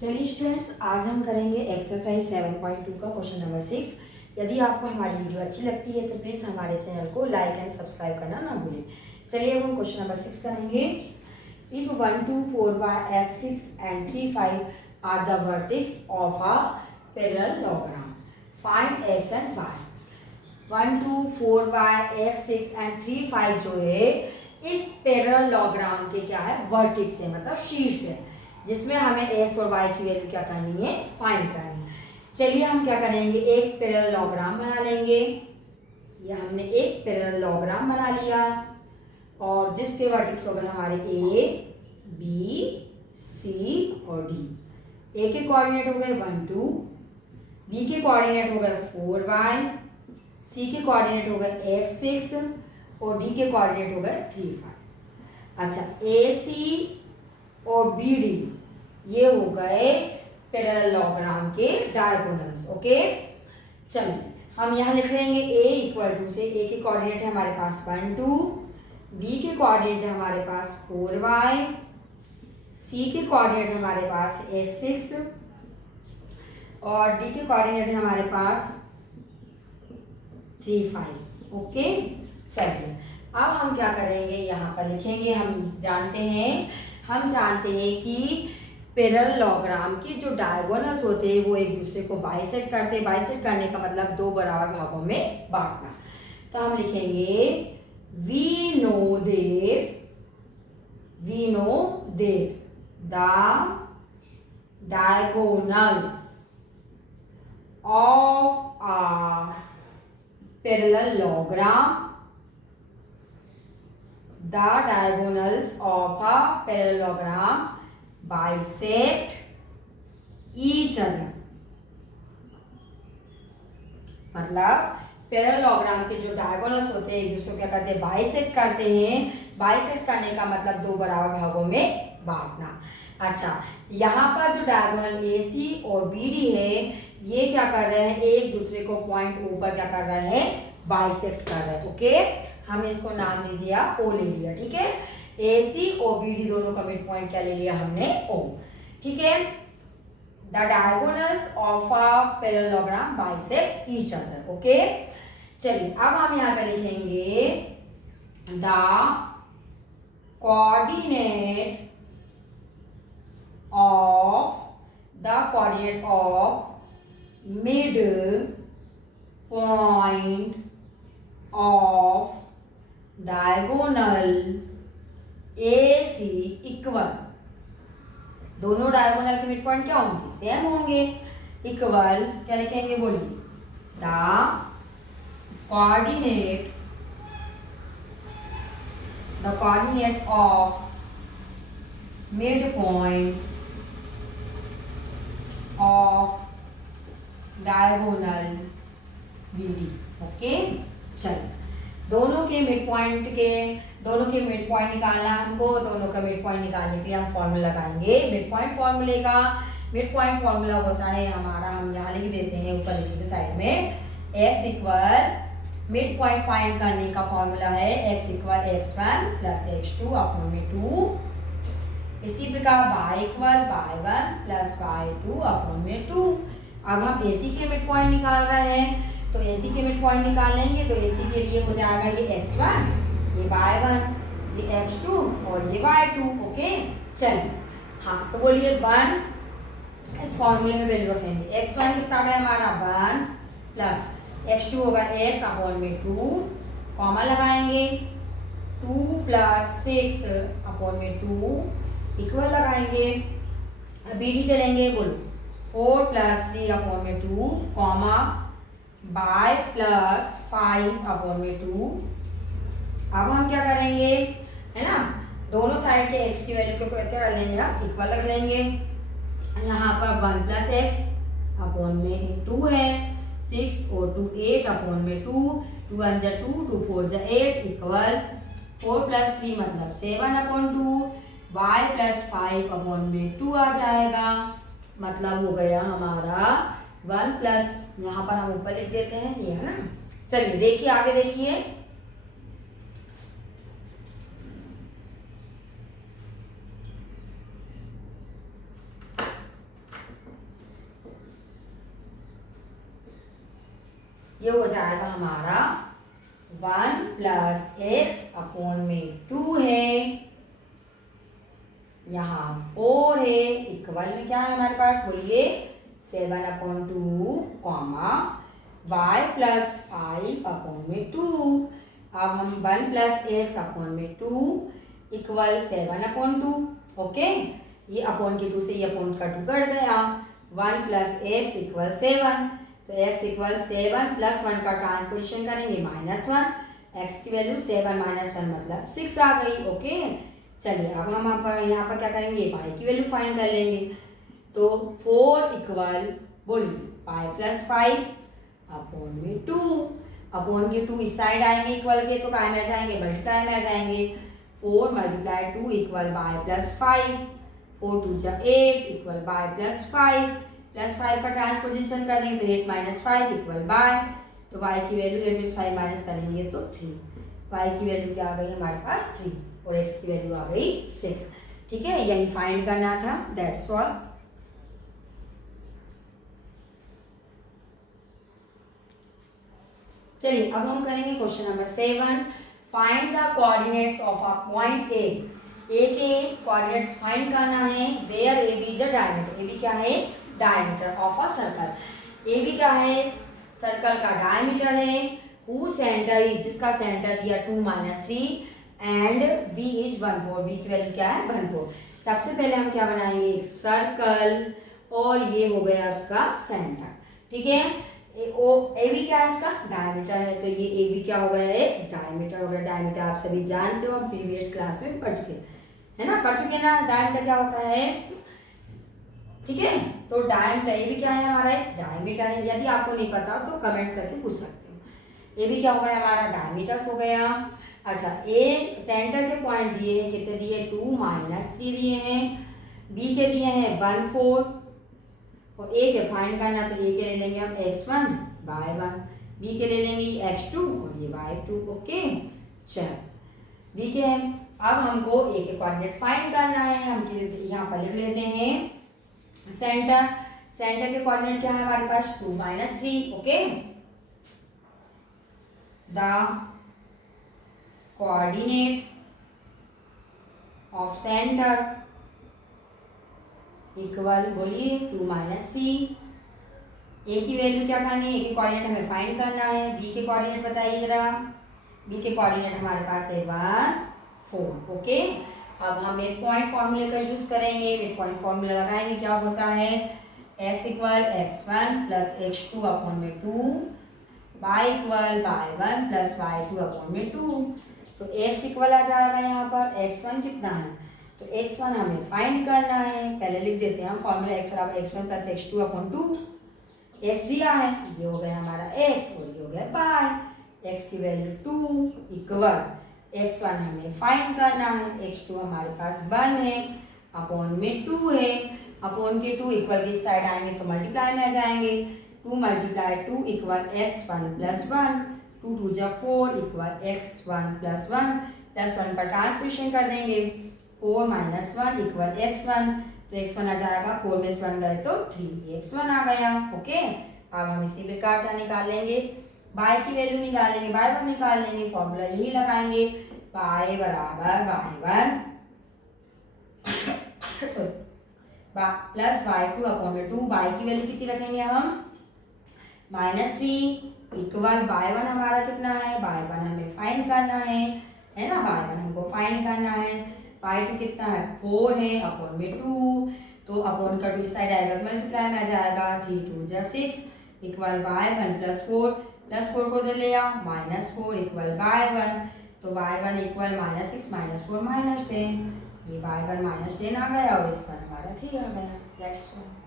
चलिए स्टूडेंट्स, आज हम करेंगे एक्सरसाइज 7.2 का क्वेश्चन नंबर 6। यदि आपको हमारी वीडियो अच्छी लगती है तो प्लीज़ हमारे चैनल को लाइक एंड सब्सक्राइब करना ना भूलें। चलिए अब हम क्वेश्चन नंबर 6 करेंगे। If 1 2 4 by x 6 and 3 5 are the vertex of a parallelogram, find x and y। 1 2 4 by x 6 and 3 5 जो है इस पैरेललोग्राम के क्या है, वर्टेक्स है, मतलब शीर्ष है, जिसमें हमें x और y की वैल्यू क्या करनी है, फाइंड करनी है। चलिए हम क्या करेंगे, एक पैरेललोग्राम बना लेंगे। या हमने एक पैरेललोग्राम बना लिया और जिसके वर्टेक्स हो गए हमारे a b c और d। a के कोऑर्डिनेट हो गए 1 2, b के कोऑर्डिनेट हो गए 4y, c के कोऑर्डिनेट हो गए x 6 और d के कोऑर्डिनेट हो गए 3 5। अच्छा, ac और BD ये हो गए पैरेललोग्राम के डायगोनल्स। ओके, चलिए हम यहाँ लिख लेंगे a इक्वल टू से a के कोऑर्डिनेट है हमारे पास 1 2, b के कोऑर्डिनेट है हमारे पास 4y, c के कोऑर्डिनेट हमारे पास x 6 और d के कोऑर्डिनेट है हमारे पास 3 5। ओके, चलिए अब हम क्या करेंगे, यहाँ पर लिखेंगे। हम जानते हैं कि पैरेललोग्राम के जो डायगोनल्स होते हैं वो एक दूसरे को बाइसेक्ट करते हैं। बाइसेक्ट करने का मतलब दो बराबर भागों में बांटना। तो हम लिखेंगे we know that the diagonals of a parallelogram bisect each other। मतलब पैरेललोग्राम के जो डायगोनल्स होते हैं एक दूसरे को क्या करते हैं, बाइसेक्ट करते हैं। बाइसेक्ट करने का मतलब दो बराबर भागों में बांटना। अच्छा, यहाँ पर जो डायगोनल AC और BD है ये क्या कर रहे हैं, एक दूसरे को पॉइंट O पर क्या कर रहे हैं, बाइसेक्ट कर रहे हैं। ओके, हमने इसको नाम दे दिया O ले लिया। ठीक है, AC और BD दोनों का मिड पॉइंट क्या ले लिया हमने, O। ठीक है, the diagonals of a parallelogram bisect each other. Okay, चलिए अब हम यहाँ पे लिखेंगे the coordinate of mid point of diagonal AC equal, दोनों डायगोनल के मिड पॉइंट क्या होंगे, सेम होंगे। इक्वल क्या लिखेंगे, बोलिए, the coordinate of mid point of diagonal BD। Okay, चलिए दोनों के मिड पॉइंट निकालना हमको। दोनों का मिड पॉइंट निकालने के लिए हम फॉर्मूला लगाएंगे। मिड पॉइंट फॉर्मूला होता है हमारा, हम यहाँ लिख देते हैं, ऊपर लिखेंगे साइड में, x equal mid point find करने का फॉर्मूला है x equal x1 plus x2 upon में 2। इसी प्रकार y equal y1 plus y2 upon में 2। अब हम AC के मिड पॉइंट निकाल रहे हैं, तो AC के मिड पॉइंट निकाल लेंगे। तो AC के लिए हो जाएगा ये x1, ये y1, ये x2 और ये y2। ओके, चलिए हाँ, तो बोलिए 1, इस फॉर्मूले में वैल्यू रखेंगे। x1 कितना गया हमारा 1 प्लस x2 होगा x अपॉन में 2, कॉमा लगाएंगे 2 प्लस 6 अपॉन में 2 इक्वल लगाएंगे। BD के लेंगे, बोलो 4 प्लस 3 अपॉन में 2 कॉमा बाय प्लस 5 अपॉन में 2। अब हम क्या करेंगे, है ना, दोनों साइड के x की वैल्यू को क्या कर लेंगे, आप इक्वल रख लेंगे। यहाँ पर 1 प्लस x अपॉन में 2 है, 6 और 2 8 अपॉन में 2, 2 1 जा 2, 2 4 जा 8 इक्वल 4 प्लस 3 मतलब 7 अपॉन 2, y प्लस 5 अपॉन में 2 आ जाएगा। मतलब हो गया हमारा 1 प्लस, यहाँ पर हम ऊपर लिख देते हैं, ये है ना। चलिए देखिए, आगे देखिए, ये हो जाएगा हमारा 1 प्लस एक्स अपॉन में 2 है, यहाँ 4 है, इक्वल में क्या है हमारे पास बोलिए 7/2 कॉमा y प्लस 5 अपॉन में 2। अब हम 1 प्लस एक्स अपॉन में 2 इक्वल 7/2। ओके, ये अपॉन के 2 से ये अपॉन का 2 कट गया। 1 प्लस एक्स इक्वल 7, तो x इक्वल 7 प्लस 1 का ट्रांसपोजिशन करेंगे -1, x की वैल्यू 7 - 1 मतलब 6 आ गई। ओके, चलिए अब हम यहाँ पर क्या करेंगे, y की वैल्यू फाइंड कर लेंगे। तो 4 इक्वल बोलिए पाई प्लस 5 अपॉन में 2, अपॉन के 2 इस साइड आएंगे इक्वल के, तो काय में आ जाएंगे, मल्टीप्लाई में आ जाएंगे। 4 मल्टीप्लाई 2 इक्वल बाय प्लस 5, 4 2 जा 8 इक्वल बाय प्लस 5, प्लस 5 का ट्रांसपोजिशन कर देंगे तो 8 - 5 इक्वल बाय, तो y की वैल्यू 8 में 5 माइनस करेंगे तो 3, y की वैल्यू क्या आ गई हमारे पास 3 और x की वैल्यू आ गई 6। ठीक है, यही फाइंड करना था, दैट्स ऑल। चलिए अब हम करेंगे question number 7। Find the coordinates of a point A के कोऑर्डिनेट्स फाइंड करना है where A B is a diameter. A B क्या है, diameter of a circle. A B क्या है, सर्कल का डायमीटर है। हु सेंटर इज, जिसका सेंटर दिया 2 - 3 एंड बी इज 1/4, बी की वैल्यू क्या है 1/4। सबसे पहले हम क्या बनाएंगे, एक सर्कल और ये हो गया उसका सेंटर। ठीक है, ए बी क्या है, इसका डायमीटर है, तो ये ए बी क्या हो गया, एक डायमीटर हो गया। डायमीटर आप सभी जानते हो, हम प्रीवियस क्लास में पढ़ चुके है ना, पढ़ चुके ना। डायमीटर क्या होता है, ठीक है, तो डायमीटर ए बी क्या है हमारा, एक डायमीटर है। यदि आपको नहीं पता तो कमेंट्स करके पूछ सकते हो। ए बी क्या हो गया हमारा, डायमीटर्स हो गया। अच्छा, ए सेंटर के पॉइंट दिए हैं, कितने दिए, 2 - 3 दिए हैं। बी के दिए हैं 1/4 और ए के फाइंड करना, तो ए के ले लेंगे हम x1/1, बी के ले लेंगे x2 और ये y2। ओके, चलो बी के अब हमको ए के कोऑर्डिनेट फाइंड करना है। हम यहाँ पर लिख लेते हैं सेंटर। सेंटर के कोऑर्डिनेट क्या है हमारे पास, 2 - 3। Okay, the coordinate of centre equal बोलिए 2 - 3। ए की वैल्यू क्या करनी है, ए के कोऑर्डिनेट हमें फाइंड करना है। बी के कोऑर्डिनेट बताइए जरा, बी के कोऑर्डिनेट हमारे पास है 1 4। ओके, अब हम मिड पॉइंट फॉर्मूले का यूज करेंगे। मिड पॉइंट फॉर्मूला लगाएंगे, क्या होता है, x equal x1 plus x2 upon में 2, y equal y1 plus y2 upon में 2। तो x इक्वल आ जाएगा यहाँ पर, x1 कितना है, तो x1 हमें फाइंड करना है। पहले लिख देते हैं हम फॉर्मूला, x बराबर x1 plus x2 upon 2। x दिया है, ये हो गया हमारा x और ये हो गया y। x की वैल्यू 2 इक्वल x1 हमें फाइंड करना है, x2 हमारे पास 1 है, अपॉन में 2 है। अपॉन के 2 इक्वल की साइड आएंगे तो मल्टीप्लाई में आ जाएंगे। 2 × 2 इक्वल x1 + 1, 2 2 जा 4 इक्वल x1 + 1, प्लस 1 का ट्रांसपोजिशन कर देंगे। 4 - 1 इक्वल x1, तो x1 आ जाएगा, 4 में से 1 गए तो 3, x1 आ गया। ओके, अब हम इसी प्रकार का निकाल लेंगे, y की वैल्यू निकालेंगे, y1 निकाल लेंगे। फॉर्मूला यही लगाएंगे, y बराबर y1 प्लस y2 अपॉन में 2। y की वैल्यू कितनी रखेंगे हम, -3 इक्वल y1 हमारा कितना है, y1 हमें फाइंड करना है ना, y1 हमको फाइंड करना है। y2 कितना है, 4 है, अपॉन में 2, तो अपॉन का 2 इस साइड आएगा तो मल्टीप्लाई में आ जाएगा। 3 2 जा 6 इक्वल y1 + 4, प्लस 4 को दे लिया, -4 इक्वल y1, तो y1 इक्वल -6 - 4 -10, ये y1 -10 आ गया और x1 हमारा 3 आ गया। That's all.